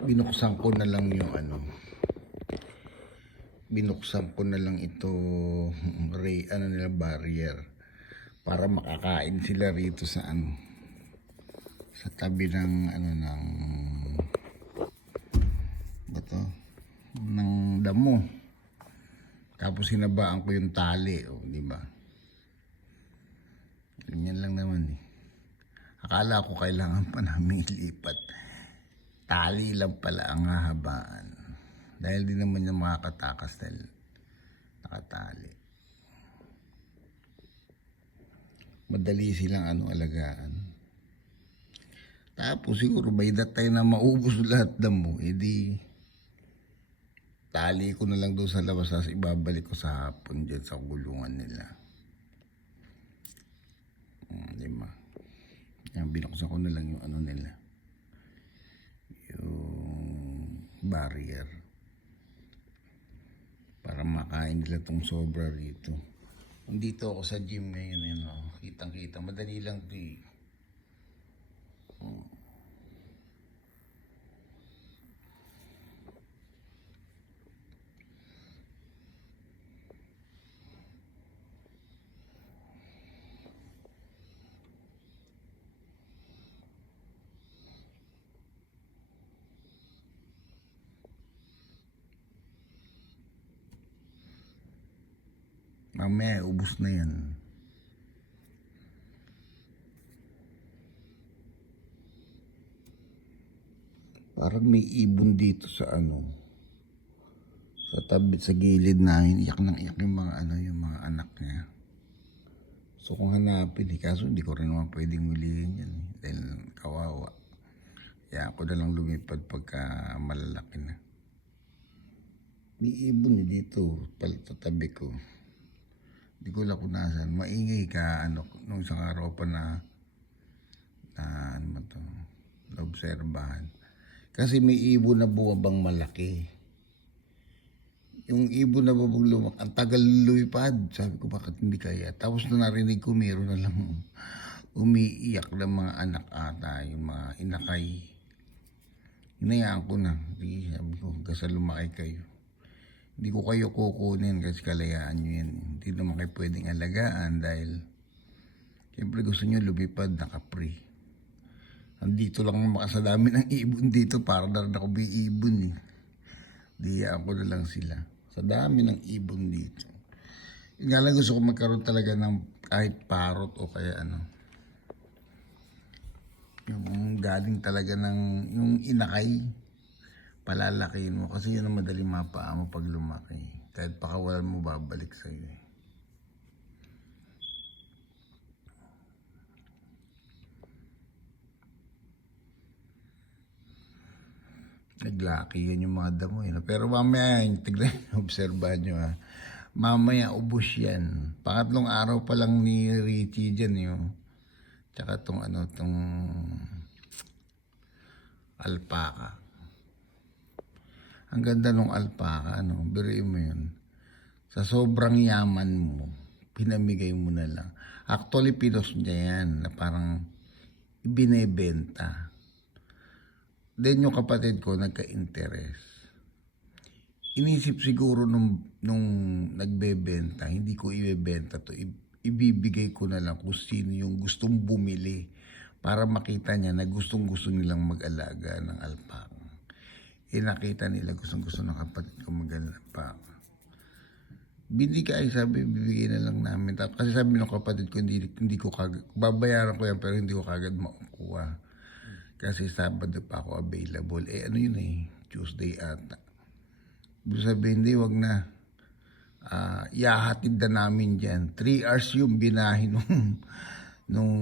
binuksan ko na lang yung binuksan ko na lang ito nila barrier para makakain sila rito sa sa tabi ng ng bato ng damo. Tapos hinabaan ko yung tali, di ba? Ganyan lang naman eh. Akala ko kailangan pa namin ilipat. Tali lang pala ang hahabaan. Dahil di naman yung makakatakas dahil nakatali. Madali silang alagaan. Tapos siguro by that time na maubos lahat damo, edi tali ko na lang doon sa labas, tapos ibabalik ko sa hapon dyan sa gulungan nila. Diba? Yan, binuksan ko na lang yung nila. Yung barrier. Para makain nila tong sobra rito. Nandito ako sa gym ngayon, kitang-kita. Madali lang ito eh. Mamaya, ubos na yan. Parang may ibon dito sa sa tabi, sa gilid namin. Iyak ng iyak yung mga yung mga anak niya. So kung hanapin kaso hindi ko rin naman pwedeng hulihin yan dahil kawawa. Kaya ako na lang lumipad pagka malalaki na. May ibon dito, sa tabi ko. Hindi ko lang kung nasan. Maingay ka, nung isang araw pa na naobserbahan. Kasi may ibon na bumabang malaki. Yung ibon na bumabang ang tagal lumipad. Sabi ko, bakit hindi kaya? Tapos na narinig ko, meron na lang umiiyak ng mga anak ata, yung mga inakay. Hinayaan ko na. Sabi ko, hanggang lumaki kayo. Hindi ko kayo kukunin kasi kalayaan nyo yan. Hindi naman kayo pwedeng alagaan dahil siyempre gusto nyo lumipad naka-free. Andito lang makasadami ng ibon dito para na rin ako may ibon eh. Diya ako na lang sila. Sa dami ng ibon dito. Yung nga lang gusto ko magkaroon talaga ng kahit parot o kaya yung galing talaga ng yung inakay. Palalakihin mo kasi yun ang madaling mapaa mo pag lumaki. Kahit pakawalan mo babalik sa'yo eh. Naglaki yan yung mga damo eh. Pero mamaya yung tignan, obserbahan nyo ha. Mamaya ubos yan. Pangatlong araw pa lang ni Richie dyan yung tsaka tong tong alpaca. Ang ganda nung alpaca, biruin mo yun. Sa sobrang yaman mo, pinamigay mo na lang. Actually, pinos niya yan na parang ibinebenta. Then yung kapatid ko nagka-interest. Inisip siguro nung nagbebenta, hindi ko ibebenta to. Ibibigay ko na lang kung sino yung gustong bumili para makita niya na gustong-gusto nilang mag-alaga ng alpaca. Nakita nila gustong-gusto ng kapatid ko mag-alpaca. Binigay, sabi, bibigay na lang namin. Kasi sabi ng kapatid ko, hindi ko kagad, babayaran ko yan pero hindi ko kagad makukuha. Kasi Sabado pa ako available. Yun Tuesday ata. Sabi, hindi, wag na. Ihahatid na namin dyan. 3 hours yung binahin nung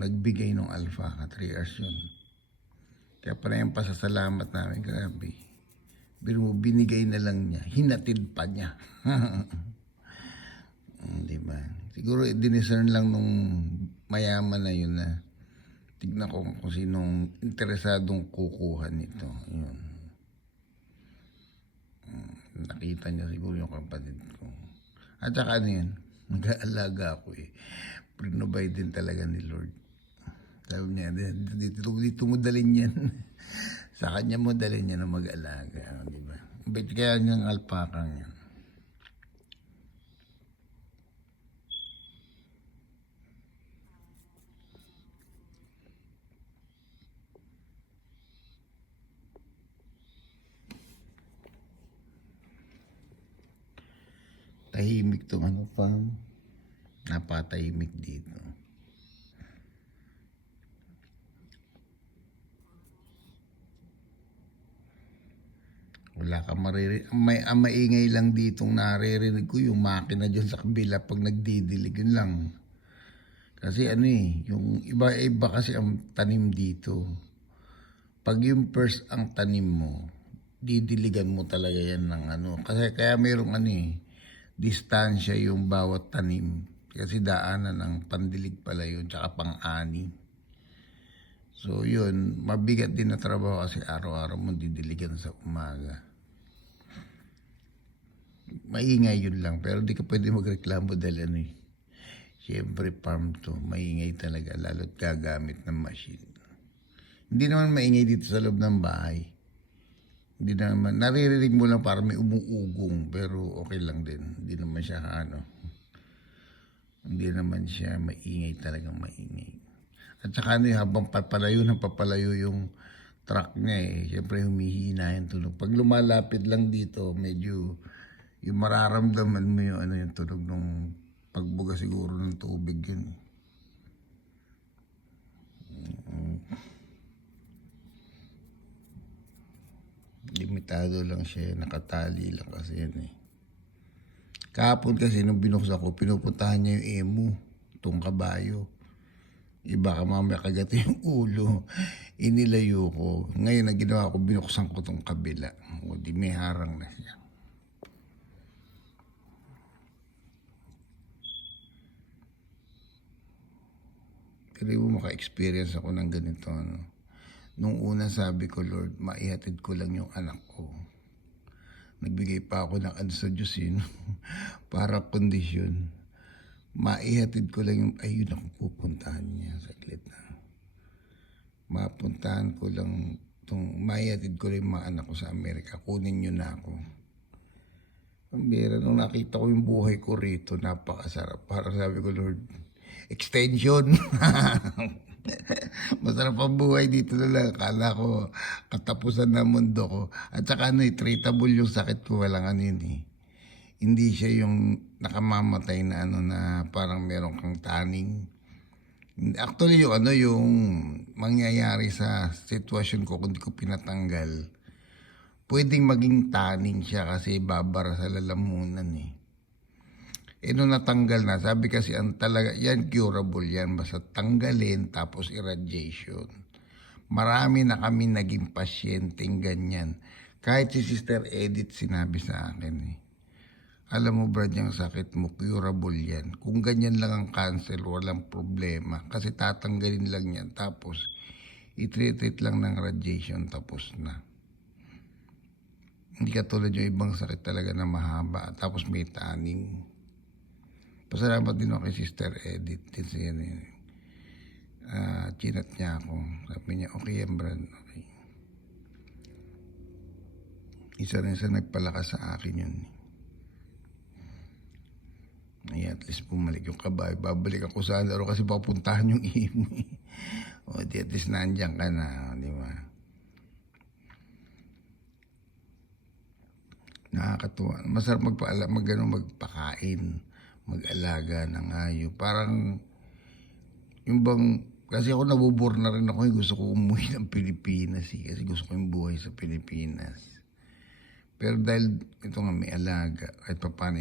nagbigay ng alpaca. 3 hours yun. Kaya pala yung pasasalamat namin, grabe. Pero binigay na lang niya, hinatid pa niya. Diba? Siguro diniscern lang nung mayaman na yun na tignan ko kung sinong interesadong kukuha nito. Yun. Nakita niya siguro yung kapatid ko. At saka yun, mag-aalaga ako eh. Prinobide din talaga ni Lord. Sabi niya, dito mo dalhin yan. Sa kanya mo dalhin niya na mag-alaga, di ba? Ba't kaya niyang alpakang yan? Tahimik tong ano pa. Napatahimik dito. Wala ka maririnig. Ang maingay lang ditong naririnig ko yung makina dyan sa kabila pag nagdidilig. Yun lang. Kasi ano yung iba-iba kasi ang tanim dito. Pag yung first ang tanim mo, didiligan mo talaga yan ng ano. Kasi kaya mayroong distansya yung bawat tanim. Kasi daanan ng pandilig pala yun, tsaka pang-ani. So yun, mabigat din na trabaho kasi araw-araw mo didiligan sa umaga. Maingay yun lang, pero di ka pwede magreklamo dahil siyempre farm to, maingay talaga, lalo't gagamit ng machine. Hindi naman maingay dito sa loob ng bahay. Hindi naman, naririnig mo lang para may umuugong, pero okay lang din. Hindi naman siya hindi naman siya maingay, talagang maingay. At saka habang papalayo yung truck niya siyempre humihina yung tunog. Pag lumalapit lang dito, medyo yung mararamdaman mo yung tunog ng pagbuga siguro ng tubig yun. Limitado lang siya, nakatali lang kasi yan Kahapon kasi nung binuksan ko, pinupuntahan niya yung emu, itong kabayo. Iba ka mamaya kagat yung ulo. Inilayo ko. Ngayon ang ginawa ko, binuksan ko itong kabila. O di may harang na siya. Pero mo maka-experience ako ng ganito. Nung una sabi ko, Lord, maihatid ko lang yung anak ko. Nagbigay pa ako ng sa Diyos para kondisyon. Maihatid ko lang yung, ayun ako pupuntahan niya. Saglit na. Mapuntahan ko lang, maihatid ko lang yung mga anak ko sa Amerika. Kunin niyo na ako. Ang bira, nung nakita ko yung buhay ko rito, napakasarap. Para sabi ko, Lord, extension. Masarap ang buhay dito na lang. Akala ko katapusan ng mundo ko. At saka treatable yung sakit ko. Walang Hindi siya yung nakamamatay na na parang meron kang taning. Actually yung mangyayari sa sitwasyon ko kung di ko pinatanggal. Pwedeng maging taning siya kasi babara sa lalamunan nung natanggal na, sabi kasi ang talaga, yan curable yan, basta tanggalin tapos irradiation. Marami na kami naging pasyenteng ganyan. Kahit si Sister Edith sinabi sa akin Alam mo Brad, yung sakit mo, curable yan. Kung ganyan lang ang cancer, walang problema. Kasi tatanggalin lang yan, tapos i-treat lang ng radiation, tapos na. Hindi katulad yung ibang sakit talaga na mahaba, tapos may taning. Pasalamat din ako kay Sister Edith. Kasi chinat niya ako. Sabi niya, okay yan Brad. Okay. Isa nagpalakas sa akin yun. Ay, at least bumalik yung kabayo. Babalik ako sa laro kasi papuntahan yung imo. O, di at least nandiyan ka na. Di ba? Nakakatuwa. Masarap magpakain. Mag-alaga ng hayop. Parang, yung bang, kasi ako nabubor na rin ako. Gusto ko umuwi ng Pilipinas kasi gusto ko yung buhay sa Pilipinas. Pero dahil ito nga may alaga, kahit paano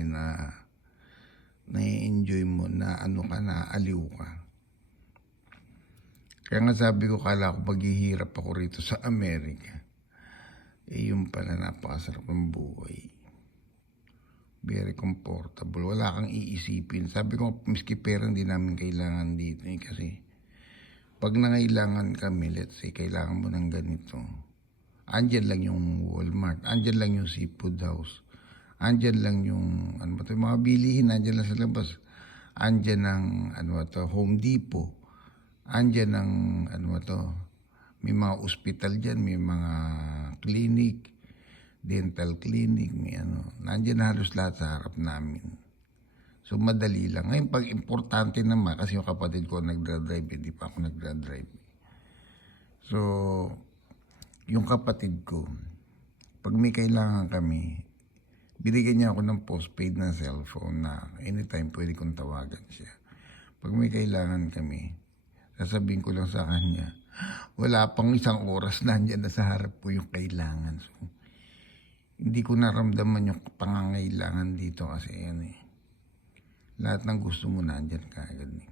na-enjoy mo, na aliw ka. Kaya nga sabi ko, kala ko maghihirap ako rito sa Amerika. Yung pala napakasarap ng buhay. Very comfortable. Wala kang iisipin. Sabi ko, miski pera hindi namin kailangan dito kasi pag nangailangan kami, let's say, kailangan mo ng ganito. Andyan lang yung Walmart. Andyan lang yung seafood house. Andyan lang yung, mga bilihin, andyan lang sa labas. Andyan ang, Home Depot. Andyan ang, May mga ospital dyan, may mga clinic, dental clinic, may ano. Nandiyan halos lahat sa harap namin. So madali lang. Ngayon pag importante naman, kasi yung kapatid ko nagdra-drive, hindi pa ako nagdra-drive. So, yung kapatid ko, pag may kailangan kami, binigyan niya ako ng postpaid na cellphone na anytime pwede kong tawagan siya. Pag may kailangan kami, sasabihin ko lang sa kanya, wala pang isang oras nandiyan na sa harap ko yung kailangan. So, hindi ko naramdaman yung pangangailangan dito kasi yan eh. Lahat ng gusto mo nandiyan ka agad eh.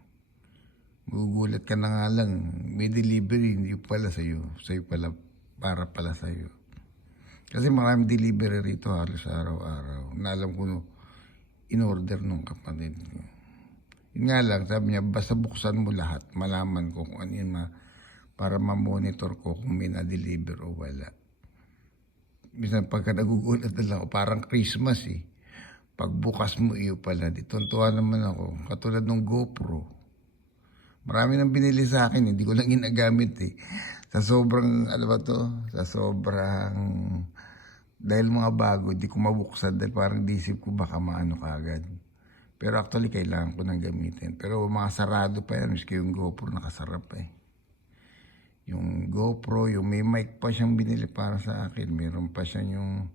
Magugulat ka na nga lang, may delivery, hindi pala sa'yo. Sa'yo pala, para pala sa'yo. Kasi maraming delivery rito halos araw-araw. Na alam ko, in-order nung kapatid ko. Yun nga lang, sabi niya, basta buksan mo lahat, malaman ko kung ano yun para ma-monitor ko kung may na-deliver o wala. Minsan pagka nagugulat na lang ako, parang Christmas eh. Pagbukas mo iyo pala, di tuntuhan naman ako. Katulad ng GoPro. Marami nang binili sa akin, hindi ko lang ginagamit eh. Sa sobrang, ano ba to? Sa sobrang, dahil mga bago, hindi ko mabuksan dahil parang disip ko baka maano kagad. Pero actually, kailangan ko nang gamitin. Pero mga sarado pa yan, miski yung GoPro nakasarap eh. Yung GoPro, yung may mic pa siyang binili para sa akin. Meron pa siya yung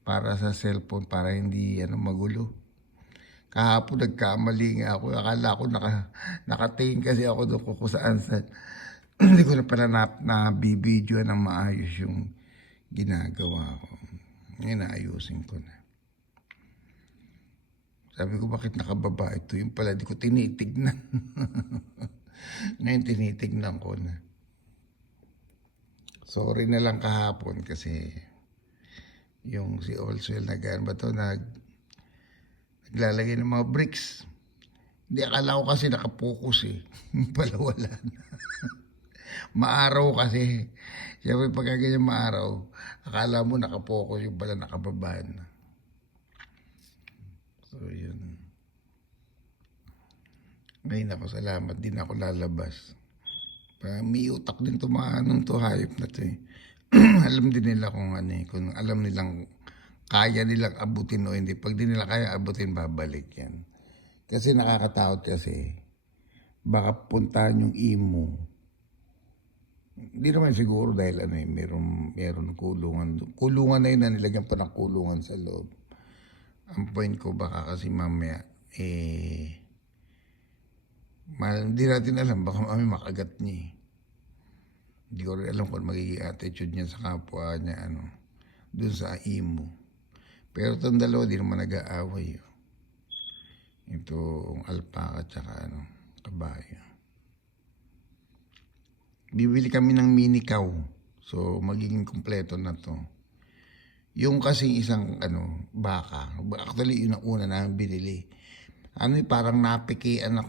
para sa cellphone para hindi magulo. Kahapon nagkamali nga ako. Akala ko nakatingin kasi ako doon kung saan. Hindi ko na pala na-video ng maayos yung ginagawa ko. Ngayon naayusin ko na. Sabi ko bakit nakababa ito? Yung pala di ko tinitignan. Ngayon tinitignan ko na. Sorry na lang kahapon kasi yung si Olswell naglalagay ng mga bricks. Hindi, akala ko kasi nakapokus eh. Pala wala na. Maaraw kasi. Siyempre pagka ganyan maaraw, akala mo nakapokus, yung pala nakababa na. So yun. Ngayon ako, salamat din ako lalabas. May utak din tumaanong to, hayop na to eh. Alam din nila kung ano eh, kung alam nilang kaya nilang abutin o hindi. Pag di nila kaya abutin, babalik yan. Kasi nakakatakot kasi, baka puntahan yung imo. Hindi naman siguro dahil meron kulungan. Kulungan na yun na nilagyan pa ng kulungan sa loob. Ang point ko baka kasi mamaya, hindi natin alam, baka mamaya makagat niya eh. Hindi ko rin alam kung magiging attitude niya sa kapwa niya, dun sa imo. Pero itong dalawa, di naman nag-aaway. Itong alpaca tsaka kabayo. Bibili kami ng mini cow. So, magiging kumpleto na to. Yung kasing isang, baka. Actually, yun ang una namin binili. Parang napikian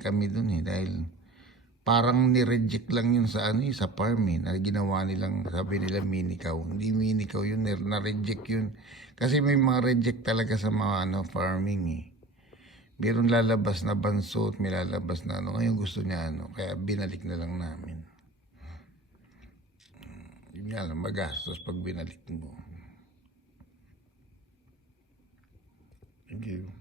kami dun eh. Dahil parang ni-reject lang yun sa sa farm eh. Na ginawa nilang, sabi nila mini cow. Hindi mini cow yun, na-reject yun. Kasi may mga reject talaga sa mga farming eh. Meron lalabas na bansot, may lalabas na Ngayon gusto niya kaya binalik na lang namin. Yun nga lang, magastos pag binalik mo. Thank you.